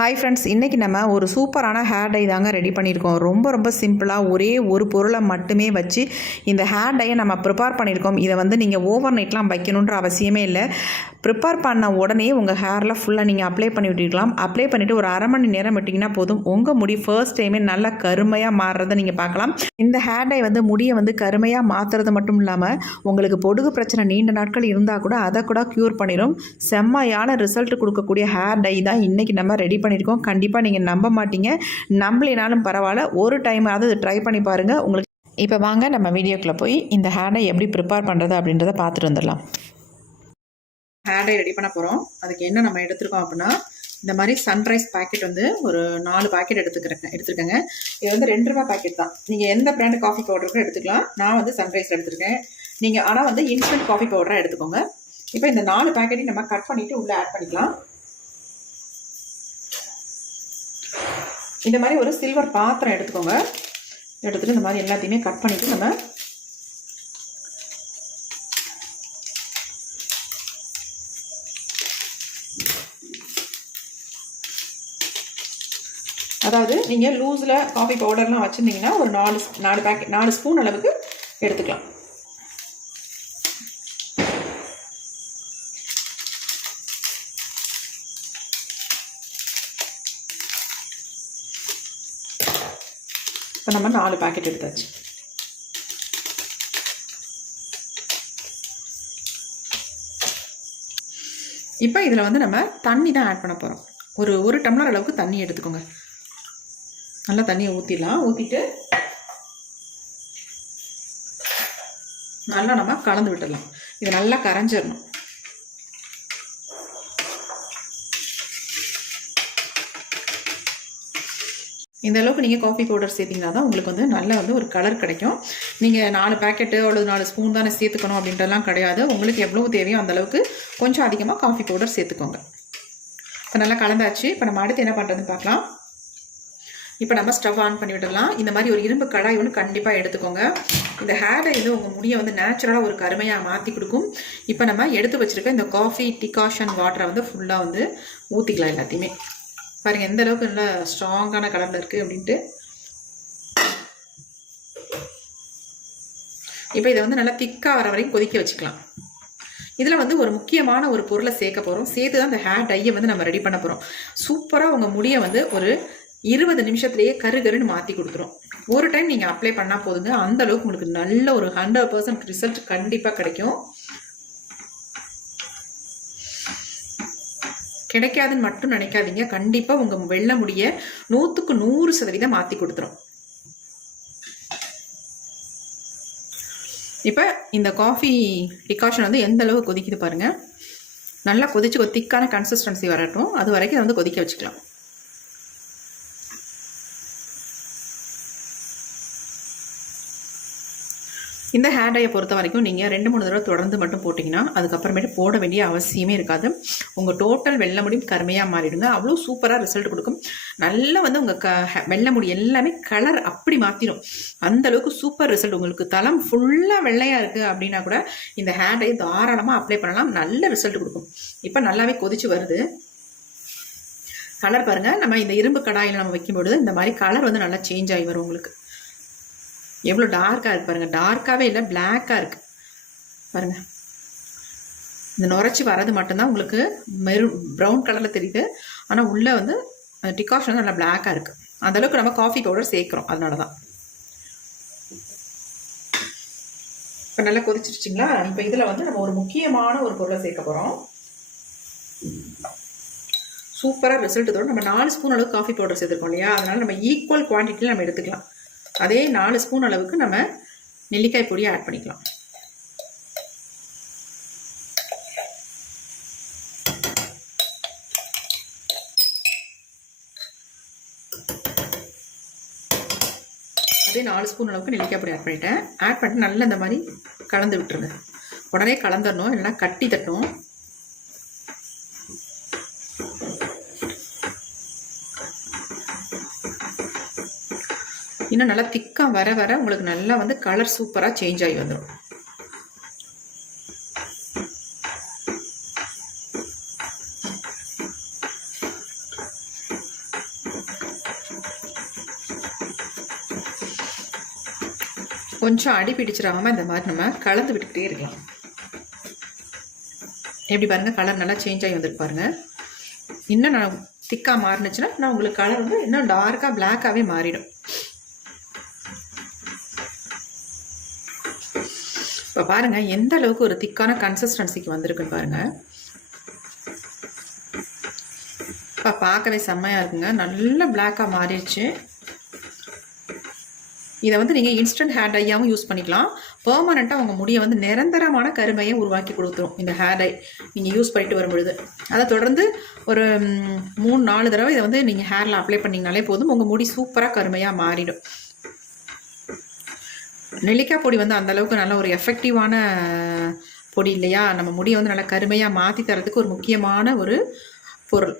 Hi friends, இன்றைக்கி நம்ம ஒரு சூப்பரான ஹேர் டை தாங்க ரெடி பண்ணியிருக்கோம். ரொம்ப சிம்பிளாக ஒரே ஒரு பொருளை மட்டுமே வச்சு இந்த ஹேர் டையை நம்ம ப்ரிப்பேர் பண்ணியிருக்கோம். இதை நீங்கள் ஓவர் நைட்லாம் வைக்கணுன்ற அவசியமே இல்லை. ப்ரிப்பேர் பண்ண உடனே உங்கள் ஹேரில் ஃபுல்லாக நீங்கள் அப்ளை பண்ணி விட்டுக்கலாம். அப்ளை பண்ணிவிட்டு ஒரு அரை மணி நேரம் விட்டிங்கன்னா போதும், உங்கள் முடி ஃபர்ஸ்ட் டைமே நல்லா கருமையாக மாறுறதை நீங்கள் பார்க்கலாம். இந்த ஹேர் டை முடியை கருமையாக மாற்றுறது மட்டும் இல்லாமல் உங்களுக்கு பொடுகு பிரச்சனை நீண்ட நாட்கள் இருந்தால் கூட அதை கூட க்யூர் பண்ணிடும். செம்மையான ரிசல்ட் கொடுக்கக்கூடிய ஹேர் டை தான் இன்றைக்கி நம்ம ரெடி பண்ணியிருக்கோம். கண்டிப்பாக நீங்கள் நம்ப மாட்டீங்க. நம்பலினாலும் பரவாயில்ல, ஒரு டைம் அது ட்ரை பண்ணி பாருங்கள். உங்களுக்கு இப்போ வாங்க நம்ம வீடியோக்குள்ளே போய் இந்த ஹேர் டை எப்படி ப்ரிப்பேர் பண்ணுறது அப்படின்றத பார்த்துட்டு வந்துடலாம். ஹேர் டை ரெடி பண்ண போகிறோம். அதுக்கு என்ன நம்ம எடுத்துருக்கோம் அப்படின்னா, இந்த மாதிரி சன்ரைஸ் பேக்கெட் ஒரு 4 பேக்கெட் எடுத்துருக்கேங்க. இது ₹2 பேக்கெட் தான். நீங்கள் எந்த பிராண்டு காஃபி பவுடருக்கும் எடுத்துக்கலாம். நான் சன்ரைஸில் எடுத்துருக்கேன். நீங்கள் ஆனால் இன்ஸ்டன்ட் காஃபி பவுடராக எடுத்துக்கோங்க. இப்போ இந்த 4 பேக்கெட்டையும் நம்ம கட் பண்ணிவிட்டு உள்ளே ஆட் பண்ணிக்கலாம். இந்த மாதிரி ஒரு சில்வர் பாத்திரம் எடுத்துக்கோங்க. எடுத்துகிட்டு இந்த மாதிரி எல்லாத்தையுமே கட் பண்ணிவிட்டு நம்ம அதாவது நீங்கள் லூஸில் காஃபி பவுடர்லாம் வச்சுருந்தீங்கன்னா ஒரு 4 ஸ்பூன் அளவுக்கு எடுத்துக்கலாம். இப்போ நம்ம 4 பேக்கெட் எடுத்தாச்சு. இப்போ இதில் நம்ம தண்ணி தான் ஆட் பண்ண போகிறோம். ஒரு டம்ளர் அளவுக்கு தண்ணி எடுத்துக்கோங்க. நல்லா தண்ணியை ஊற்றிடலாம். ஊற்றிட்டு நல்லா நம்ம கலந்து விட்டுடலாம். இது நல்லா கரைஞ்சிடணும். இந்த அளவுக்கு நீங்கள் காஃபி பவுடர் சேர்த்திங்கன்னா தான் உங்களுக்கு நல்லா ஒரு கலர் கிடைக்கும். நீங்கள் 4 பேக்கெட்டு அல்லது 4 ஸ்பூன் தானே சேர்த்துக்கணும் அப்படின்றலாம் கிடையாது. உங்களுக்கு எவ்வளோ தேவையோ அந்தளவுக்கு கொஞ்சம் அதிகமாக காஃபி பவுடர் சேர்த்துக்கோங்க. இப்போ நல்லா கலந்தாச்சு. இப்போ நம்ம அடுத்து என்ன பண்ணுறதுன்னு பார்க்கலாம். இப்போ நம்ம ஸ்டவ் ஆன் பண்ணி விடலாம். இந்த மாதிரி ஒரு இரும்பு கடாய் கண்டிப்பாக எடுத்துக்கோங்க. இந்த ஹேர் டை உங்கள் முடியை நேச்சுரலாக ஒரு கருமையாக மாற்றி கொடுக்கும். இப்போ நம்ம எடுத்து வச்சுருக்க இந்த காஃபி டிகாஷன் வாட்டரை ஃபுல்லாக ஊற்றிக்கலாம். எல்லாத்தையுமே பாருங்கள் எந்த அளவுக்கு நல்லா ஸ்ட்ராங்கான கலரில் இருக்குது அப்படின்ட்டு. இப்போ இதை நல்லா திக்காக வர வரைக்கும் கொதிக்க வச்சுக்கலாம். இதில் ஒரு முக்கியமான ஒரு பொருளை சேர்க்க போகிறோம். சேர்த்து தான் இந்த ஹேர் டையை நம்ம ரெடி பண்ண போகிறோம். சூப்பராக உங்கள் முடியை ஒரு 20 நிமிஷத்துலேயே கருன்னு மாற்றி கொடுத்துரும். ஒரு டைம் நீங்கள் அப்ளை பண்ணால் போதுங்க. அந்த அளவுக்கு உங்களுக்கு நல்ல ஒரு 100% ரிசல்ட் கண்டிப்பாக கிடைக்கும். கிடைக்காதுன்னு மட்டும் நினைக்காதீங்க. கண்டிப்பாக உங்கள் வெள்ளை முடியை 100க்கு 100% மாற்றி கொடுத்துரும். இப்போ இந்த காஃபி டிகாஷன் எந்த அளவு கொதிக்குது பாருங்கள். நல்லா கொதிச்சு ஒரு திக்கான கன்சிஸ்டன்சி வரட்டும். அது வரைக்கும் அதை கொதிக்க வச்சுக்கலாம். இந்த ஹேர் டையை பொறுத்த வரைக்கும் நீங்கள் 2-3 தடவை தொடர்ந்து மட்டும் போட்டிங்கன்னா அதுக்கப்புறமேட்டு போட வேண்டிய அவசியமே இருக்காது. உங்கள் டோட்டல் வெள்ளை முடியும் கருமையாக மாறிடுங்க. அவ்வளோ சூப்பராக ரிசல்ட் கொடுக்கும். நல்லா உங்கள் வெள்ளை முடி எல்லாமே கலர் அப்படி மாற்றிடும். அந்தளவுக்கு சூப்பர் ரிசல்ட். உங்களுக்கு தலம் ஃபுல்லாக வெள்ளையாக இருக்குது அப்படின்னா கூட இந்த ஹேர் டை தாராளமாக அப்ளை பண்ணலாம். நல்ல ரிசல்ட் கொடுக்கும். இப்போ நல்லாவே கொதிச்சு வருது. கலர் பாருங்கள். நம்ம இந்த இரும்பு கடாயில் நம்ம வைக்கும்போது இந்த மாதிரி கலர் நல்லா சேஞ்ச் ஆகி வரும். உங்களுக்கு எவ்வளோ டார்க்காக இருக்குது பாருங்கள். டார்க்காகவே இல்லை, பிளாக்காக இருக்குது பாருங்கள். இந்த நுரைச்சி வர்றது மட்டும்தான் உங்களுக்கு ப்ரௌன் கலரில் தெரியுது. ஆனால் உள்ளே டிகாஷன் நல்லா பிளாக்காக இருக்குது. அந்தளவுக்கு நம்ம காஃபி பவுடர் சேர்க்குறோம். அதனால தான். இப்போ நல்லா கொதிச்சிருச்சிங்களா. இப்போ இதில் நம்ம ஒரு முக்கியமான ஒரு பொருளை சேர்க்க போகிறோம். சூப்பராக ரிசல்ட் தரும். நம்ம 4 ஸ்பூன் அளவுக்கு காஃபி பவுடர் சேர்த்துருக்கோம் இல்லையா. அதனால் நம்ம ஈக்குவல் குவான்டிட்டியில் நம்ம எடுத்துக்கலாம். அதே 4 ஸ்பூன் அளவுக்கு நம்ம நெல்லிக்காய் பொடியை ஆட் பண்ணிக்கலாம். அதே 4 ஸ்பூன் அளவுக்கு நெல்லிக்காய் பொடி ஆட் பண்ணிட்டேன். ஆட் பண்ணிட்டு நல்லா இந்த மாதிரி கலந்து விட்டுருங்க. உடனே கலந்துடணும், இல்லைன்னா கட்டி தட்டும். இன்னும் நல்லா திக்காக வர வர உங்களுக்கு நல்லா கலர் சூப்பராக சேஞ்ச் ஆகி வந்துடும். கொஞ்சம் அடி பிடிச்சிடாமல் இந்த மாதிரி நம்ம கலந்து விட்டுக்கிட்டே இருக்கலாம். எப்படி பாருங்கள், கலர் நல்லா சேஞ்ச் ஆகி வந்துருக்கு பாருங்கள். இன்னும் நான் திக்காக மாறினுச்சுன்னா நான் உங்களுக்கு கலர் வந்து இன்னும் டார்க்காக பிளாக்காகவே மாறிடும். இப்போ பாருங்கள் எந்த அளவுக்கு ஒரு திக்கான கன்சிஸ்டன்சிக்கு வந்திருக்குன்னு பாருங்கள். இப்போ பார்க்கவே செம்மையாக இருக்குங்க, நல்ல பிளாக்காக மாறிடுச்சு. இதை வந்து நீங்கள் இன்ஸ்டன்ட் ஹேர் டையாகவும் யூஸ் பண்ணிக்கலாம். பெர்மனெண்ட்டாக உங்கள் முடியை வந்து நிரந்தரமான கருமையை உருவாக்கி கொடுத்துரும் இந்த ஹேர் டை நீங்கள் யூஸ் பண்ணிட்டு வரும்பொழுது. அதை தொடர்ந்து ஒரு 3-4 தடவை இதை வந்து நீங்கள் ஹேரில் அப்ளை பண்ணிங்கனாலே போதும், உங்கள் முடி சூப்பராக கருமையாக மாறிடும். நெல்லிக்காய் பொடி வந்து அந்தளவுக்கு நல்ல ஒரு எஃபெக்டிவான பொடி இல்லையா, நம்ம முடியை வந்து நல்லா கருமையாக மாற்றி தரதுக்கு ஒரு முக்கியமான ஒரு பொருள்.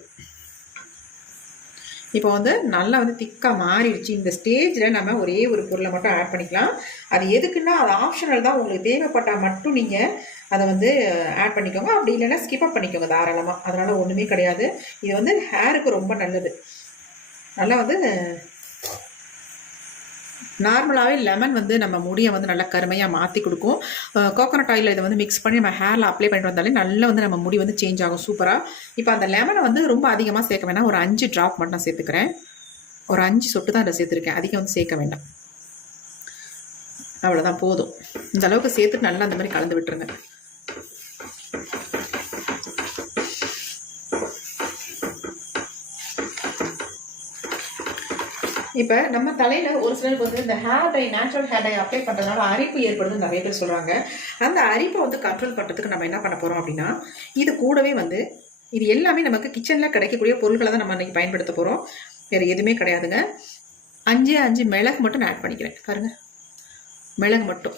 இப்போ வந்து நல்லா வந்து திக்காக மாறிடுச்சு. இந்த ஸ்டேஜில் நம்ம ஒரே ஒரு பொருளை மட்டும் ஆட் பண்ணிக்கலாம். அது எதுக்குன்னா அது ஆப்ஷனல் தான், உங்களுக்கு தேவைப்பட்டால் மட்டும் நீங்கள் அதை வந்து ஆட் பண்ணிக்கோங்க, அப்படி இல்லைன்னா ஸ்கிப்அப் பண்ணிக்கோங்க தாராளமாக, அதனால் ஒன்றுமே கிடையாது. இது வந்து ஹேருக்கு ரொம்ப நல்லது. நல்லா வந்து நார்மலாகவே லெமன் வந்து நம்ம முடியை வந்து நல்லா கருமையாக மாற்றி கொடுக்கும். கோகோனட் ஆயில் இதை வந்து மிக்ஸ் பண்ணி நம்ம ஹேரில் அப்ளை பண்ணிட்டு வந்தாலே நல்லா வந்து நம்ம முடி வந்து சேஞ்ச் ஆகும் சூப்பராக. இப்போ அந்த லெமனை வந்து ரொம்ப அதிகமாக சேர்க்க வேண்டாம், ஒரு 5 ட்ராப் மட்டும் நான் சேர்த்துக்கிறேன். ஒரு 5 சொட்டு தான் அதை சேர்த்துருக்கேன், அதிகம் வந்து சேர்க்க வேண்டாம். அவ்வளோதான் போதும். இந்த அளவுக்கு சேர்த்துட்டு நல்லா அந்த மாதிரி கலந்து விட்டுருங்க. இப்போ நம்ம தலையில் ஒரு சிலருக்கு வந்து இந்த hair dye, natural hair dye apply பண்ணுறதுனால அரிப்பு ஏற்படுதுன்னு நிறைய பேர் சொல்கிறாங்க. அந்த அரிப்பை வந்து கண்ட்ரோல் பண்ணுறதுக்கு நம்ம என்ன பண்ண போகிறோம் அப்படின்னா, இது கூடவே வந்து இது எல்லாமே நமக்கு கிச்சனில் கிடைக்கக்கூடிய பொருட்களை தான் நம்ம இன்றைக்கி பயன்படுத்த போகிறோம், வேறு எதுவுமே கிடையாதுங்க. 5 மிளகு மட்டும் நான் ஆட் பண்ணிக்கிறேன் பாருங்கள், மிளகு மட்டும்,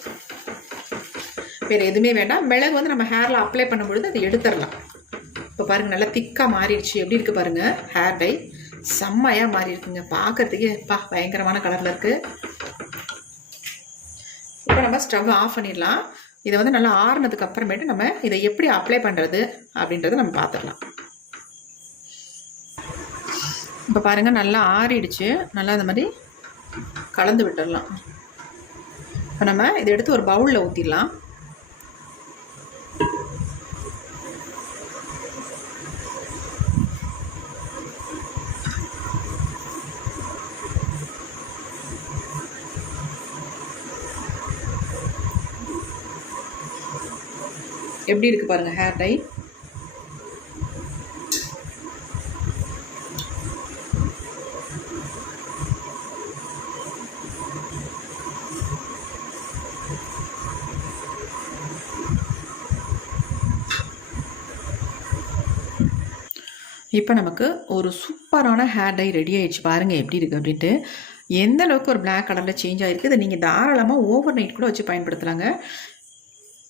வேறு எதுவுமே வேண்டாம். மிளகு வந்து நம்ம ஹேரில் அப்ளை பண்ணும்பொழுது அதை எடுத்துடலாம். இப்போ பாருங்கள் நல்லா திக்காக மாறிடுச்சு, எப்படி இருக்குது பாருங்கள், ஹேர் டை செம்மையாக மாறி இருக்குங்க, பார்க்கறதுக்கே பயங்கரமான கலரில் இருக்குது. இப்போ நம்ம ஸ்டவ் ஆஃப் பண்ணிடலாம். இதை வந்து நல்லா ஆறுனதுக்கு அப்புறமேட்டு நம்ம இதை எப்படி அப்ளை பண்ணுறது அப்படின்றத நம்ம பார்த்துடலாம். இப்போ பாருங்கள் நல்லா ஆறிடுச்சு, நல்லா இந்த மாதிரி கலந்து விட்டுடலாம். இப்போ நம்ம இதை எடுத்து ஒரு பவுலில் ஊற்றிடலாம். எப்படி இருக்குது பாருங்கள் ஹேர் டை. இப்போ நமக்கு ஒரு சூப்பரான ஹேர் டை ரெடி ஆகிடுச்சு. பாருங்கள் எப்படி இருக்குது அப்படின்ட்டு. எந்த அளவுக்கு ஒரு பிளாக் கலரில் சேஞ்ச் ஆகிருக்கு. இதை நீங்கள் தாராளமாக ஓவர் நைட் கூட வச்சு பயன்படுத்தலாங்க.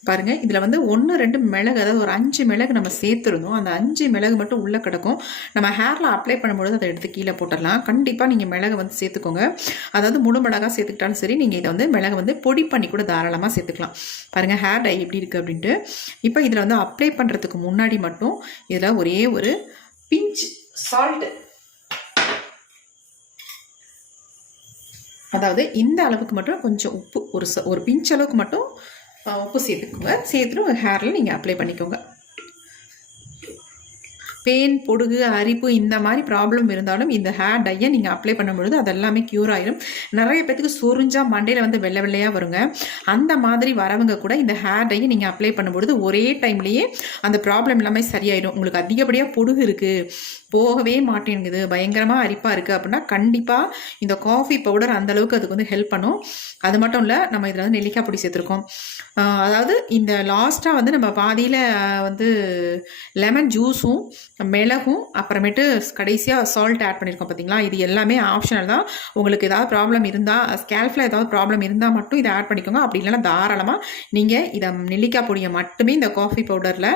பாருங்கள் இதில் வந்து 1-2 மிளகு, அதாவது ஒரு 5 மிளகு நம்ம சேர்த்துருந்தோம். அந்த 5 மிளகு மட்டும் உள்ளே கிடக்கும். நம்ம ஹேரில் அப்ளை பண்ணும்பொழுது அதை எடுத்து கீழே போட்டுடலாம். கண்டிப்பாக நீங்கள் மிளகு வந்து சேர்த்துக்கோங்க. அதாவது முழு மிளகாக சேர்த்துக்கிட்டாலும் சரி, நீங்கள் இதை வந்து மிளகு வந்து பொடி பண்ணி கூட தாராளமாக சேர்த்துக்கலாம். பாருங்கள் ஹேர் டை எப்படி இருக்குது அப்படின்ட்டு. இப்போ இதில் வந்து அப்ளை பண்ணுறதுக்கு முன்னாடி மட்டும் இதில் ஒரே ஒரு பிஞ்ச் சால்ட், அதாவது இந்த அளவுக்கு மட்டும் கொஞ்சம் உப்பு, ஒரு பிஞ்ச் அளவுக்கு மட்டும் உப்பு சேர்த்துக்கோங்க. சேர்த்துட்டு உங்கள் ஹேரில் நீங்கள் அப்ளை பண்ணிக்கோங்க. பெயின், பொடுகு, அரிப்பு இந்த மாதிரி ப்ராப்ளம் இருந்தாலும் இந்த ஹேர் டையை நீங்கள் அப்ளை பண்ணும்பொழுது அது எல்லாமே க்யூர் ஆயிடும். நிறைய பேத்துக்கு சொரிஞ்சால் மண்டையில் வந்து வெள்ளை வெள்ளையாக வருங்க. அந்த மாதிரி வரவங்க கூட இந்த ஹேர் டையை நீங்கள் அப்ளை பண்ணும்பொழுது ஒரே டைம்லேயே அந்த ப்ராப்ளம் எல்லாமே சரியாயிடும். உங்களுக்கு அதிகப்படியாக பொடுகு இருக்குது, போகவே மாட்டேங்குது, பயங்கரமாக அரிப்பாக இருக்குது அப்படின்னா கண்டிப்பாக இந்த காஃபி பவுடர் அந்தளவுக்கு அதுக்கு வந்து ஹெல்ப் பண்ணும். அது மட்டும் இல்லை, நம்ம இதில் வந்து நெல்லிக்காய் பொடி சேர்த்துருக்கோம். அதாவது இந்த லாஸ்ட்டாக வந்து நம்ம பாதியில் வந்து லெமன் ஜூஸும் மிளகும் அப்புறமேட்டு கடைசியாக சால்ட் ஆட் பண்ணியிருக்கோம் பார்த்தீங்களா. இது எல்லாமே ஆப்ஷனல் தான். உங்களுக்கு ஏதாவது ப்ராப்ளம் இருந்தால், ஸ்கேல்ஃபில் ஏதாவது ப்ராப்ளம் இருந்தால் மட்டும் இதை ஆட் பண்ணிக்கோங்க. அப்படி இல்லைன்னா தாராளமாக நீங்கள் இதை நெல்லிக்காய் பொடியை மட்டுமே இந்த காஃபி பவுடரில்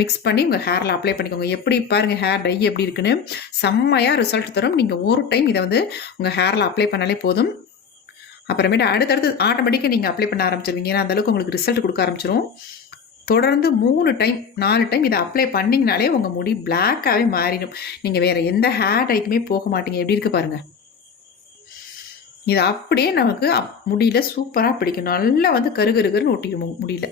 மிக்ஸ் பண்ணி உங்கள் ஹேரில் அப்ளை பண்ணிக்கோங்க. எப்படி பாருங்கள் ஹேர் டை எப்படி இருக்குன்னு, செம்மையாக ரிசல்ட் தரும். நீங்கள் ஒரு டைம் இதை வந்து உங்கள் ஹேரில் அப்ளை பண்ணாலே போதும். அப்புறமேட்டு அடுத்தடுத்து ஆட்டோமேட்டிக்காக நீங்கள் அப்ளை பண்ண ஆரம்பிச்சிருவீங்க. ஏன்னா அந்தளவுக்கு உங்களுக்கு ரிசல்ட் கொடுக்க ஆரம்பிச்சிடும். தொடர்ந்து 3 டைம் 4 டைம் இதை அப்ளை பண்ணிங்கனாலே உங்கள் முடி பிளாக்காகவே மாறிடும். நீங்கள் வேறு எந்த ஹேர் டைக்குமே போக மாட்டீங்க. எப்படி இருக்குது பாருங்கள். இது அப்படியே நமக்கு முடியல சூப்பராக பிடிக்கும். நல்லா வந்து கருகருன்னு ஒட்டிடும் முடியல.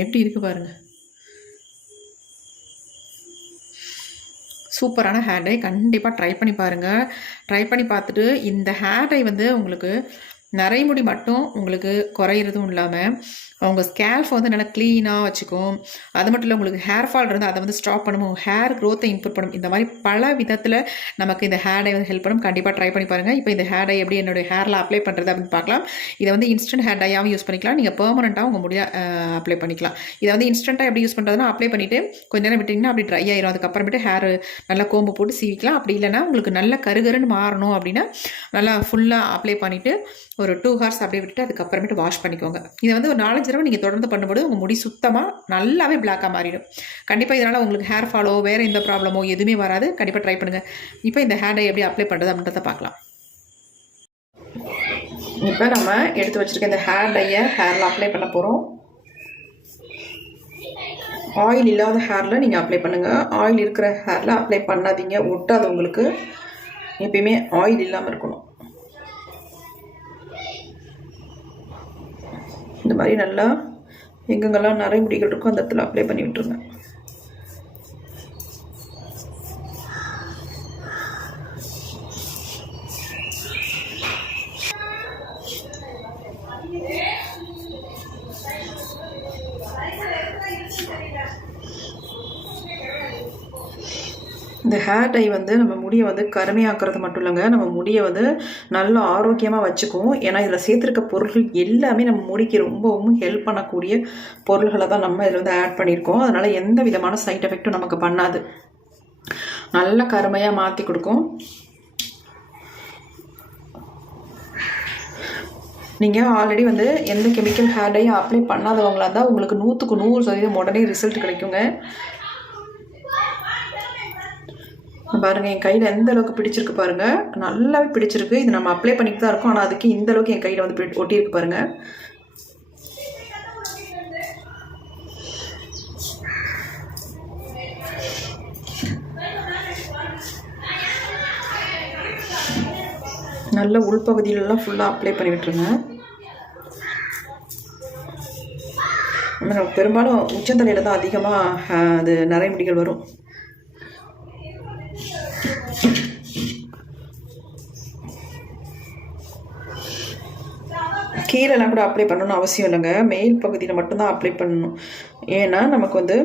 எப்படி இருக்குது பாருங்கள். சூப்பரான ஹேர் டை. கண்டிப்பாக ட்ரை பண்ணி பாருங்கள். ட்ரை பண்ணி பார்த்துட்டு இந்த ஹேர் டை வந்து உங்களுக்கு நரைமுடி மட்டும் உங்களுக்கு குறையிறதும் இல்லாமல் அவங்க ஸ்கேல்ஃப் வந்து நல்லா க்ளீனாக வச்சுக்கும். அது மட்டும் இல்லை, உங்களுக்கு ஹேர் ஃபால் இருந்தால் அதை வந்து ஸ்டாப் பண்ணும், ஹேர் க்ரோத்தை இம்ப்ரூவ் பண்ணும். இந்த மாதிரி பல விதத்தில் நமக்கு இந்த ஹேர் டை வந்து ஹெல்ப் பண்ணும். கண்டிப்பாக ட்ரை பண்ணி பாருங்கள். இப்போ இந்த ஹேர் டை எப்படி என்னுடைய ஹேரில் அப்ளை பண்ணுறது அப்படின்னு பார்க்கலாம். இதை வந்து இன்ஸ்டன்ட் ஹேர் டையாகவும் யூஸ் பண்ணிக்கலாம், நீங்கள் பெர்மனெண்ட்டாக உங்கள் முடிய அப்ளை பண்ணிக்கலாம். இதை வந்து இன்ஸ்டண்ட்டாக எப்படி யூஸ் பண்ணுறதுனா, அப்ளை பண்ணிவிட்டு கொஞ்ச நேரம் விட்டிங்கன்னா அப்படி ட்ரை ஆயிரும். அதுக்கப்புறமேட்டு ஹேர் நல்லா கோம்பு போட்டு சீவிக்கலாம். அப்படி இல்லைனா உங்களுக்கு நல்லா கருகருன்னு மாறணும் அப்படின்னா நல்லா ஃபுல்லாக அப்ளை பண்ணிவிட்டு ஒரு 2 ஹவர்ஸ் அப்படியே விட்டுட்டு அதுக்கப்புறமேட்டு வாஷ் பண்ணிக்கோங்க. இதை வந்து ஒரு 4-5 தடவை நீங்கள் தொடர்ந்து பண்ணும்போது உங்கள் முடி சுத்தமாக நல்லாவே பிளாக்காக மாறிடும். கண்டிப்பாக இதனால் உங்களுக்கு ஹேர் ஃபாலோ வேறு எந்த ப்ராப்ளமோ எதுவுமே வராது. கண்டிப்பாக ட்ரை பண்ணுங்கள். இப்போ இந்த ஹேர் டை எப்படி அப்ளை பண்ணுறது அப்படின்றத பார்க்கலாம். இப்போ நம்ம எடுத்து வச்சுருக்க இந்த ஹேர் டையை ஹேரில் அப்ளை பண்ண போகிறோம். ஆயில் இல்லாத ஹேரில் நீங்கள் அப்ளை பண்ணுங்கள். ஆயில் இருக்கிற ஹேரில் அப்ளை பண்ணாதீங்க, ஒட்டாது உங்களுக்கு. எப்பயுமே ஆயில் இல்லாமல் இருக்கணும். இந்த மாதிரி நல்லா எங்கெங்கெல்லாம் நிறைய முடிகள் இருக்கும் அந்த இடத்துல அப்ளை பண்ணி விட்டுருங்க. இந்த ஹேர் டை வந்து நம்ம முடியை வந்து கருமையாக்குறது மட்டும் இல்லைங்க, நம்ம முடியை வந்து நல்லா ஆரோக்கியமாக வச்சுக்கும். ஏன்னா இதில் சேர்த்துருக்க பொருட்கள் எல்லாமே நம்ம முடிக்கு ரொம்பவும் ஹெல்ப் பண்ணக்கூடிய பொருள்களை தான் நம்ம இதில் வந்து ஆட் பண்ணியிருக்கோம். அதனால் எந்த விதமான சைட் எஃபெக்டும் நமக்கு பண்ணாது, நல்ல கருமையாக மாற்றி கொடுக்கும். நீங்கள் ஆல்ரெடி வந்து எந்த கெமிக்கல் ஹேர் டையும் அப்ளை பண்ணாதவங்களாக இருந்தால் உங்களுக்கு 100க்கு 100% உடனே ரிசல்ட் கிடைக்குங்க. பாருங்கள், என் கையில் எந்த அளவுக்கு பிடிச்சிருக்கு பாருங்கள், நல்லாவே பிடிச்சிருக்கு. இது நம்ம அப்ளை பண்ணிட்டு தான் இருக்கோம், ஆனால் அதுக்கு இந்த அளவுக்கு என் கையில் வந்து ஒட்டியிருக்கு பாருங்கள். நல்ல உள்பகுதியிலலாம் ஃபுல்லாக அப்ளை பண்ணி விட்டுருங்க. பெரும்பாலும் உச்சந்தலையில் தான் அதிகமாக அது நிறைய முடிகள் வரும். கீழெல்லாம் கூட அப்ளை பண்ணணும்னு அவசியம் இல்லைங்க, மேல் பகுதியில் மட்டும்தான் அப்ளை பண்ணணும். ஏன்னா நமக்கு வந்து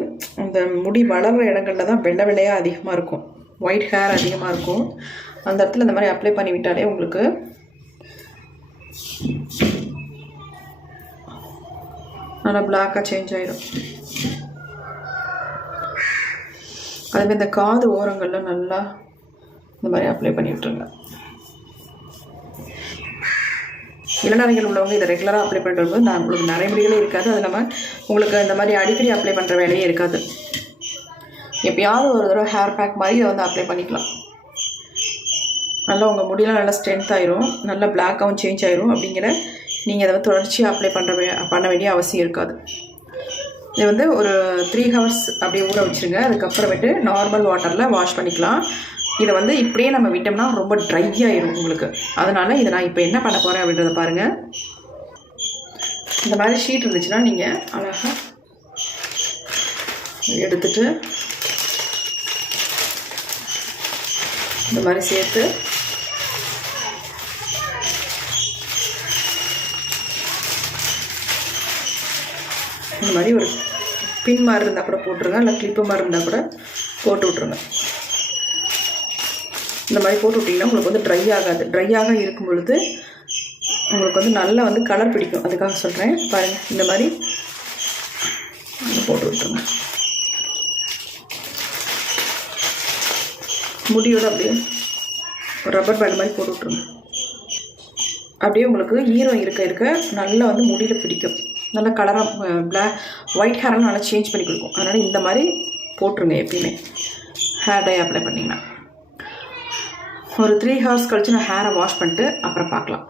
அந்த முடி வளர்கிற இடங்கள்ல தான் வெள்ளை வெள்ளையாக அதிகமாக இருக்கும், ஒயிட் ஹேர் அதிகமாக இருக்கும். அந்த இடத்துல இந்த மாதிரி அப்ளை பண்ணி விட்டாலே உங்களுக்கு நல்லா பிளாக்காக சேஞ்ச் ஆகிடும். அதுமாதிரி இந்த காது ஓரங்களில் நல்லா இந்த மாதிரி அப்ளை பண்ணி விட்டுருங்க. இளநரைகள் உள்ளவங்க இதை ரெகுலராக அப்ளை பண்ணிட்டு வரும்போது நான் உங்களுக்கு நிறைய முடிகளே இருக்காது. அது இல்லாமல் உங்களுக்கு இந்த மாதிரி அடிக்கடி அப்ளை பண்ணுற வேலையே இருக்காது. எப்பயாவது ஒரு தடவை ஹேர் பேக் மாதிரி இதை வந்து அப்ளை பண்ணிக்கலாம். நல்லா உங்கள் முடியெலாம் நல்லா ஸ்ட்ரென்த் ஆயிரும், நல்லா பிளாக்காகவும் சேஞ்ச் ஆயிரும். அப்படிங்கிற நீங்கள் அதை வந்து தொடர்ச்சியாக அப்ளை பண்ண வேண்டிய அவசியம் இருக்காது. இது வந்து ஒரு 3 ஹவர்ஸ் அப்படியே ஊற வச்சுருங்க. அதுக்கப்புறமேட்டு நார்மல் வாட்டரில் வாஷ் பண்ணிக்கலாம். இதை வந்து இப்படியே நம்ம விட்டோம்னா ரொம்ப ட்ரை ஆயிரும் உங்களுக்கு. அதனால் இதை நான் இப்போ என்ன பண்ண போகிறேன் அப்படின்றத பாருங்கள். இந்த மாதிரி ஷீட் இருந்துச்சுன்னா நீங்கள் அழகாக எடுத்துட்டு இந்த மாதிரி சேர்த்து இந்த மாதிரி ஒரு பின் மாதிரி இருந்தால் கூட போட்டுருங்க, இல்லை கிளிப்பு மாதிரி இருந்தால் கூட போட்டு விட்ருங்க. இந்த மாதிரி போட்டு விட்டிங்கன்னா உங்களுக்கு வந்து ட்ரை ஆகாது. ட்ரையாக இருக்கும் பொழுது உங்களுக்கு வந்து நல்லா வந்து கலர் பிடிக்கும். அதுக்காக சொல்கிறேன் பாருங்கள். இந்த மாதிரி போட்டு விட்டுருங்க. முடியோடு அப்படியே ஒரு ரப்பர் பேண்ட் மாதிரி போட்டு விட்ருங்க. அப்படியே உங்களுக்கு ஈரம் இருக்க நல்லா வந்து முடியில் பிடிக்கும். நல்லா கலராக ஒயிட் ஹேரெல்லாம் நல்லா சேஞ்ச் பண்ணி கொடுக்கும். அதனால் இந்த மாதிரி போட்டுருங்க எப்பயுமே ஹேர் டை அப்ளை பண்ணிங்கன்னா. ஒரு 3 ஹவர்ஸ் கழித்து நான் ஹேரை வாஷ் பண்ணிட்டு அப்புறம் பார்க்கலாம்.